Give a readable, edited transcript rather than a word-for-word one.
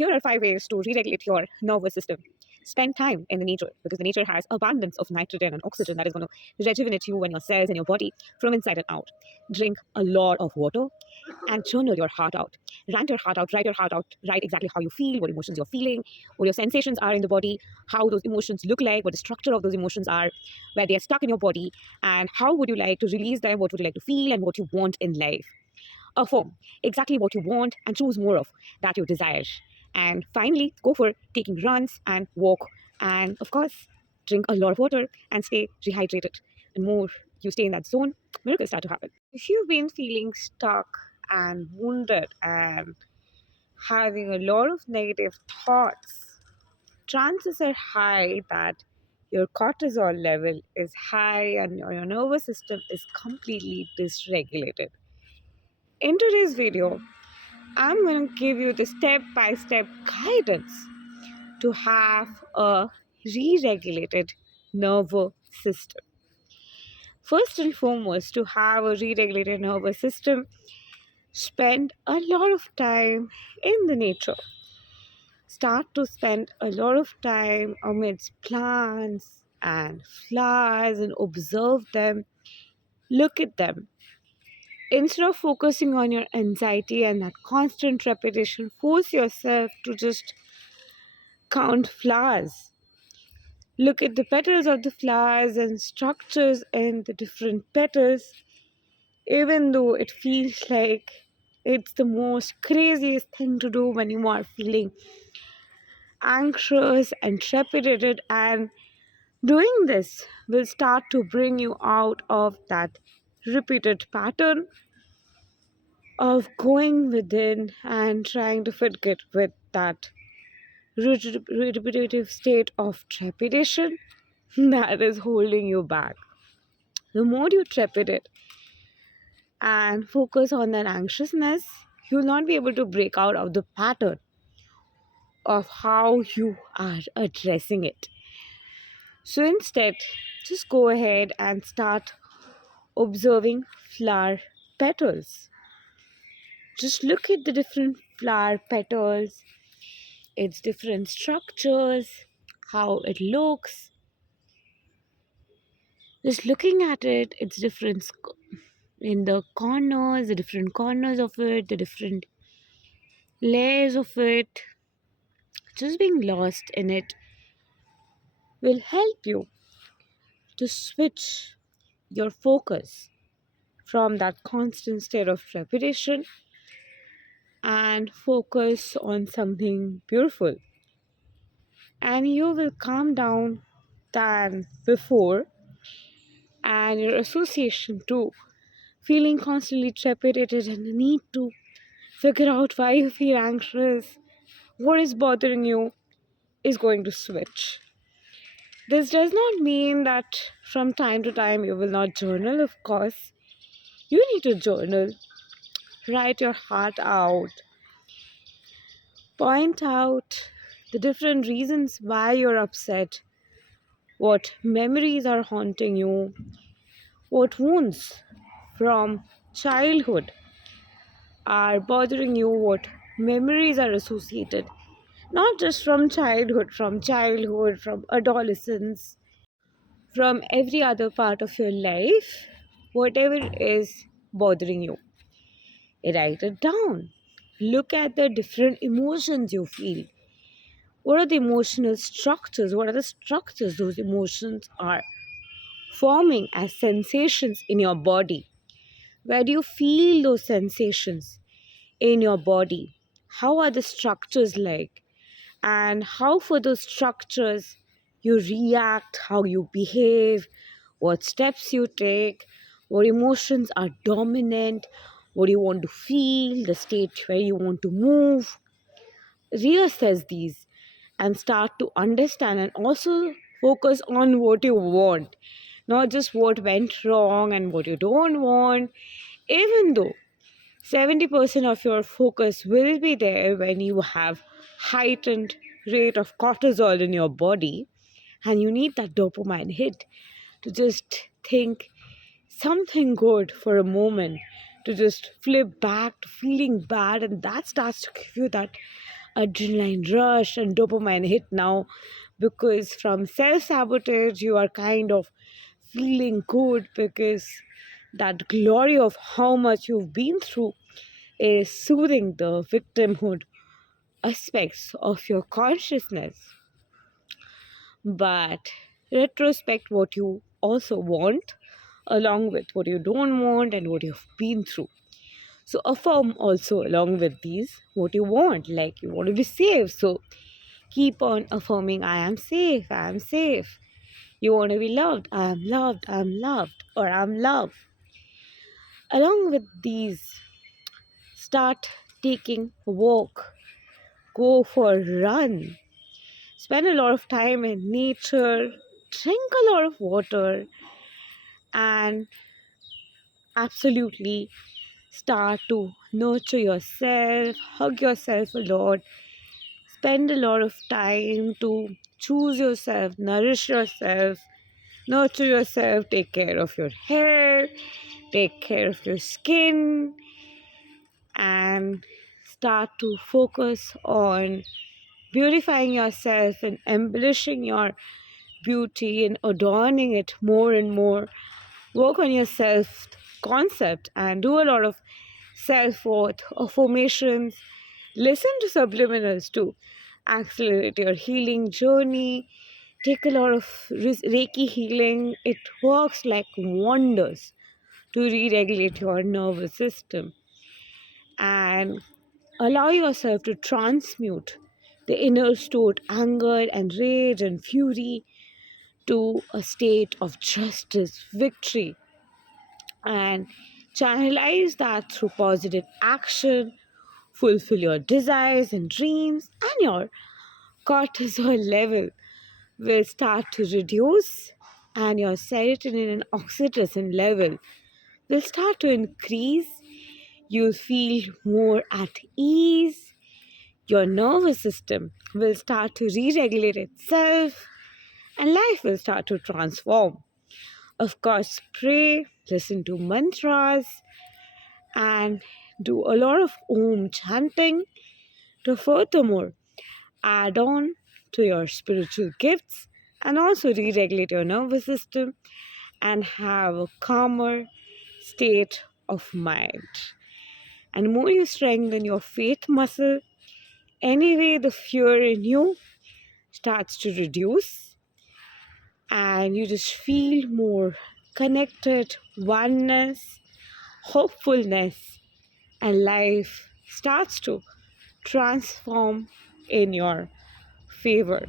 Here are 5 ways to re-regulate your nervous system. Spend time in the nature because the nature has abundance of nitrogen and oxygen that is going to rejuvenate you and your cells in your body from inside and out. Drink a lot of water and journal your heart out. Rant your heart out, write your heart out, write exactly how you feel, what emotions you're feeling, what your sensations are in the body, how those emotions look like, what the structure of those emotions are, where they are stuck in your body, and how would you like to release them, what would you like to feel, and what you want in life. Affirm exactly what you want and choose more of that you desire. And finally, go for taking runs and walk. And of course, drink a lot of water and stay rehydrated. The more you stay in that zone, miracles start to happen. If you've been feeling stuck and wounded and having a lot of negative thoughts, chances are high that your cortisol level is high and your nervous system is completely dysregulated. In today's video, I'm going to give you the step-by-step guidance to have a re-regulated nervous system. First and foremost, to have a re-regulated nervous system, spend a lot of time in the nature. Start to spend a lot of time amidst plants and flowers and observe them, look at them. Instead of focusing on your anxiety and that constant repetition, force yourself to just count flowers. Look at the petals of the flowers and structures in the different petals, even though it feels like it's the most craziest thing to do when you are feeling anxious and trepidated. And doing this will start to bring you out of that repeated pattern of going within and trying to fit it with that repetitive state of trepidation that is holding you back. The more you trepidate and focus on that anxiousness, you'll not be able to break out of the pattern of how you are addressing it. So instead, just go ahead and start observing flower petals. Just look at the different flower petals, its different structures, how it looks. Just looking at it, its different in the corners, the different corners of it, the different layers of it. Just being lost in it will help you to switch your focus from that constant state of repetition and focus on something beautiful. And you will calm down than before, and your association too, feeling constantly trepidated and the need to figure out why you feel anxious, what is bothering you, is going to switch. This does not mean that from time to time you will not journal, of course. You need to journal, write your heart out, point out the different reasons why you're upset, what memories are haunting you, what wounds from childhood are bothering you, what memories are associated, not just from childhood, from adolescence, from every other part of your life, whatever is bothering you. Write it down. Look at the different emotions you feel. What are the emotional structures? What are the structures those emotions are forming as sensations in your body? Where do you feel those sensations in your body? How are the structures like? And how, for those structures, you react, how you behave, what steps you take, what emotions are dominant, what you want to feel, the state where you want to move. Reassess these and start to understand, and also focus on what you want, not just what went wrong and what you don't want. Even though 70% of your focus will be there when you have heightened rate of cortisol in your body and you need that dopamine hit to just think something good for a moment, to just flip back to feeling bad, and that starts to give you that adrenaline rush and dopamine hit now, because from self sabotage, you are kind of feeling good because that glory of how much you've been through is soothing the victimhood aspects of your consciousness. But retrospect what you also want, along with what you don't want and what you've been through. So affirm also along with these what you want, like you want to be safe. So keep on affirming, I am safe, I am safe. You want to be loved, I am loved, I am loved, or I am loved. Along with these, start taking a walk, go for a run, spend a lot of time in nature, drink a lot of water, and absolutely start to nurture yourself, hug yourself a lot, spend a lot of time to choose yourself, nourish yourself, nurture yourself, take care of your hair, take care of your skin, and start to focus on beautifying yourself and embellishing your beauty and adorning it more and more. Work on your self concept and do a lot of self worth affirmations. Listen to subliminals to accelerate your healing journey. Take a lot of Reiki healing, it works like wonders to re regulate your nervous system. And allow yourself to transmute the inner stored anger and rage and fury to a state of justice, victory, and channelize that through positive action. Fulfill your desires and dreams, and your cortisol level will start to reduce, and your serotonin and oxytocin level will start to increase. You'll feel more at ease. Your nervous system will start to re regulate itself, and life will start to transform. Of course, pray, listen to mantras, and do a lot of Om chanting to furthermore add on to your spiritual gifts and also re regulate your nervous system and have a calmer state of mind. And more you strengthen your faith muscle, anyway, the fear in you starts to reduce and you just feel more connected, oneness, hopefulness, and life starts to transform in your favor.